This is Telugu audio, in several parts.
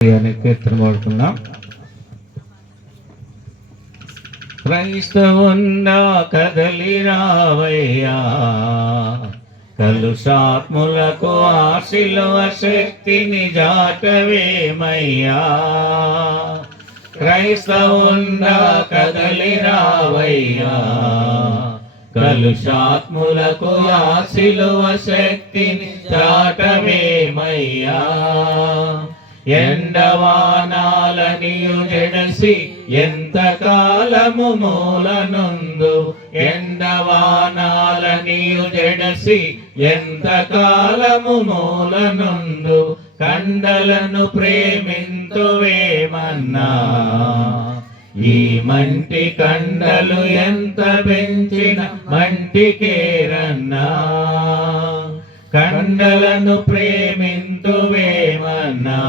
అనే కీర్తన పాడుతున్నాం క్రైస్తవున్నా కదలి రావయ్యా కలుషాత్ములకు ఆశిలవ శక్తిని జాటవేమయ్యా క్రైస్తవున్నా కదలి రావయ్యా కలుషాత్ములకు ఆశిలవ శక్తిని జాటవేమయ్యా ఎండవానాలనియు జడసి ఎంత కాలము మూలనందు? ఎండవానాలనియు జడసి ఎంత కాలము మూలనందు? కండలను ప్రేమింతువేమన్నా ఈ మంటి కండలు ఎంత పెంచిన మంటికేరన్నా కండలను ప్రేమింతువే కన్నా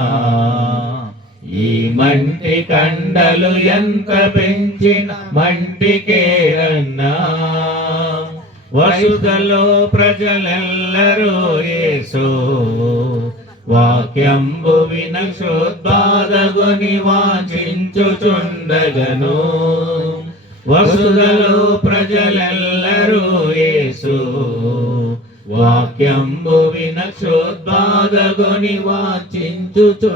ఈ మంటి కండలు ఎంత పెంచిన మంటికేరన్నా వసుదలో ప్రజలెల్లరూ యేసు వాక్యంబు వినశోద్బాధగుని వాచించుచుండగను వసుదలో ప్రజలెల్లరూ యేసు వాక్యంబు వినక్షోద్బాధగుని వాచించుచుండగను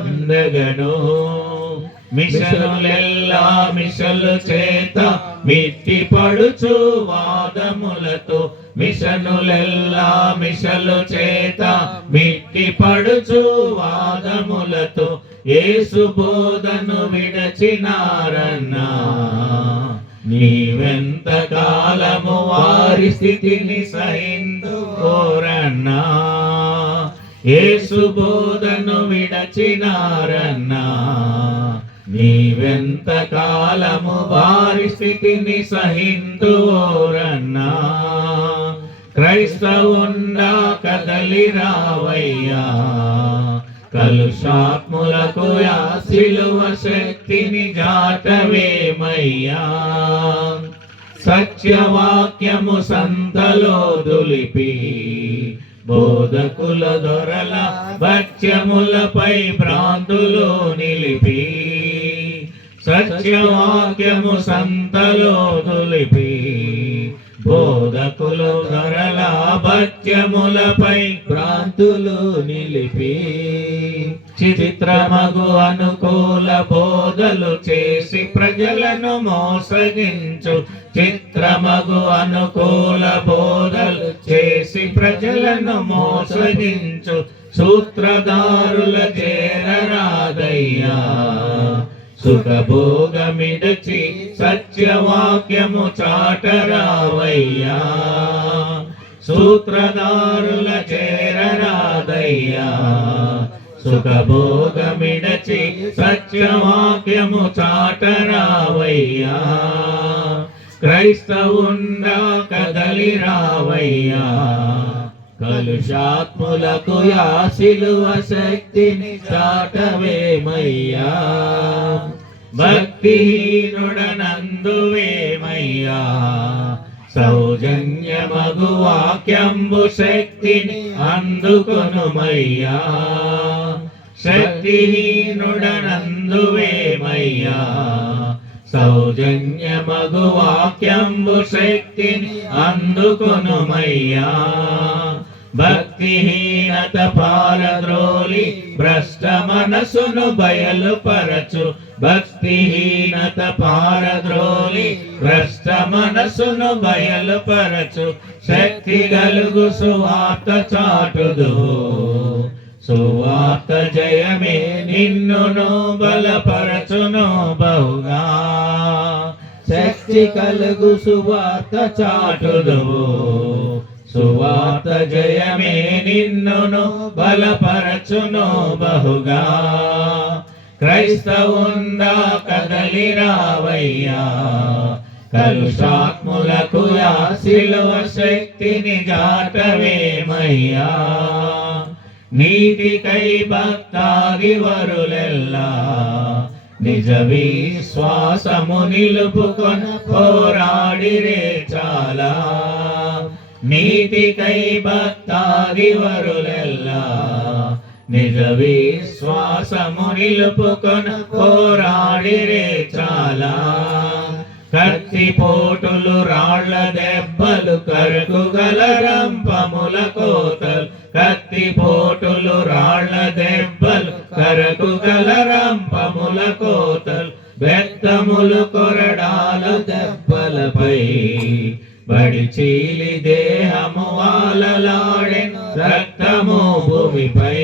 మిషనులెల్లా మిషలు చేత మిట్టి పడుచు వాదములతో. మిషనులెల్లా మిషలు చేత మిట్టి పడుచు వాదములతో. ఏసు బోధను విడచినారన్నా. నీవెంత కాలము వారి స్థితిని సహిందు కోరన్నా. యేసు బోధను విడచినారన్నా. నీవెంత కాలము వారి స్థితిని సహిందుకోరన్నా క్రైస్తవుండా కదలి రావయ్యా. కలుషాత్ములకు సిలువ శక్తిని జాటవేమయ్యా. సత్యవాక్యము సంతలో దులిపి బోధకుల దొరల భక్ష్యములపై భ్రాంతులు నిలిపి సత్యవాక్యము సంతలో దులిపి బోధకులు దొరల భక్ష్యములపై భ్రాంతులు నిలిపి. చిత్రమగు అనుకూల బోధలు చేసి ప్రజలను మోసగించు. చిత్రమగు అనుకూల బోధలు చేసి ప్రజలను మోసగించు. సూత్రధారుల చేరరాదయ్యా సుఖభోగమిడచి సత్యవాక్యము చాటరావయ్యా. సూత్రధారుల చేరరాదయ్యా సుఖభోగమిడచి సత్యవాక్యము చాటరావయ్యా. క్రైస్తవుండా కదలి రావయ్యా కలుషాత్ములకు యాశిలువ శక్తిని చాటవేమయ్యా. భక్తిహీనుడనందువేమయ్యా. సౌజన్యమగు వాక్యంబు శక్తిని అందుకొనుమయ్యా. శక్తిహీనుడనందువేమయ్యా సౌజన్యమగు వాక్యంబు శక్తిని అందుకొనుమయ్యా భక్తిహీనత పాలద్రోలి భ్రష్ట మనసును బయలుపరచు భక్తిహీనత పారద్రోలి భ్రష్ట మనసును బయలుపరచు శక్తి గలుగు సువార్త చాటుదు సువార్త జయమే నిన్నును బలపరచును బహుగా. శక్తి కలుగు సువార్త చాటుదు సువార్త జయమే నిన్నును బలపరచును బహుగా. క్రైస్తవుండా కదలి రావయ్యా కలుషాత్ములకు యాసిలువ శక్తిని జాటవేమయ్యా నీతికై భక్తాది వరులెల్లా నిజ విశ్వాసము నిలుపుకొన పోరాడిరే చాలా. నీతికై భక్తాది వరులెల్లా నిజ విశ్వాసము నిలుపుకొన పోరాడిరే చాలా. కత్తి పోటులు రాళ్ళ దెబ్బలు కరకు గల రంపముల కోత రాళ్ళ దెబ్బలు కరకు గల రంపముల కోతలు బెత్తములు కొరడాల దెబ్బలపై బడి చీలి దేహము వాలలాడెను రక్తము భూమిపై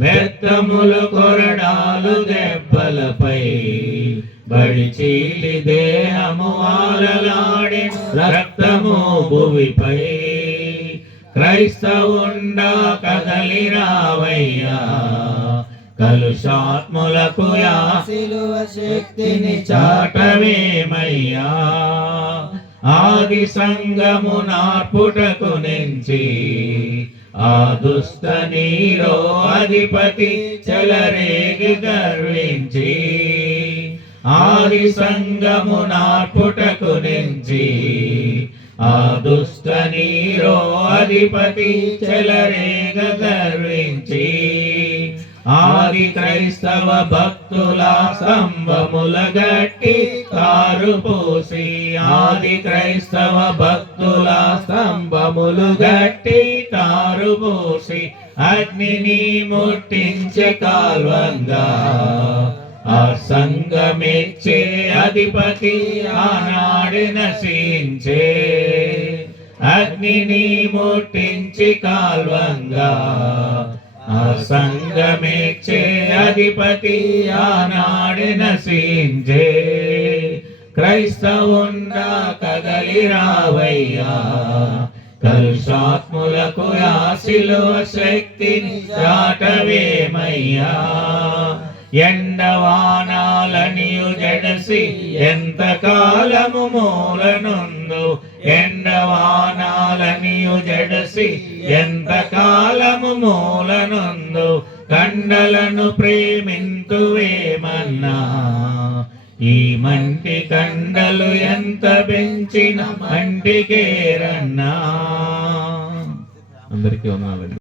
బెత్తములు కొరడాలు దెబ్బలపై బడి చీలి దేహము వాలలాడెను రక్తము భూమిపై క్రైస్తవుండా కదలి రావయ్యా కలుషాత్ములకు సిలువ శక్తిని చాటవేమయ్యా. ఆది సంగము నార్పుటకు నుంచి ఆ దుష్ట నీరో అధిపతి చెలరేగి గర్వించి ఆది సంగము నార్పుటకు నుంచి ఆ దుష్ట నీరో అధిపతి చెలరేగ గర్వించి ఆది క్రైస్తవ భక్తుల స్తంభముల గట్టి కారు పోసి. ఆది క్రైస్తవ భక్తుల స్తంభములు గట్టి తారు పోసి. అగ్నిని ముట్టించే కాల్వంగా ఆ సంగమిచ్చే అధిపతి ఆనాడు నశించే. అగ్నిని ముట్టించి కాల్వంగా. ఆ సంగమిచ్చే అధిపతి ఆనాడు నశించే. క్రైస్తవుండా కదలి రావయ్యా. కలుషాత్ములకు ఆశిలువ శక్తిని దాటవేమయ్యా. ఎండవానాలనియు జడసి ఎంత కాలము మూలనుందు? ఎండవానాలనియు జడసి ఎంత కాలము మూలనుందు? కండలను ప్రేమింతువేమన్నా? ఈ మంటి కండలు ఎంత పెంచిన మంటికేరన్నా అందరికీ వందనాలండి.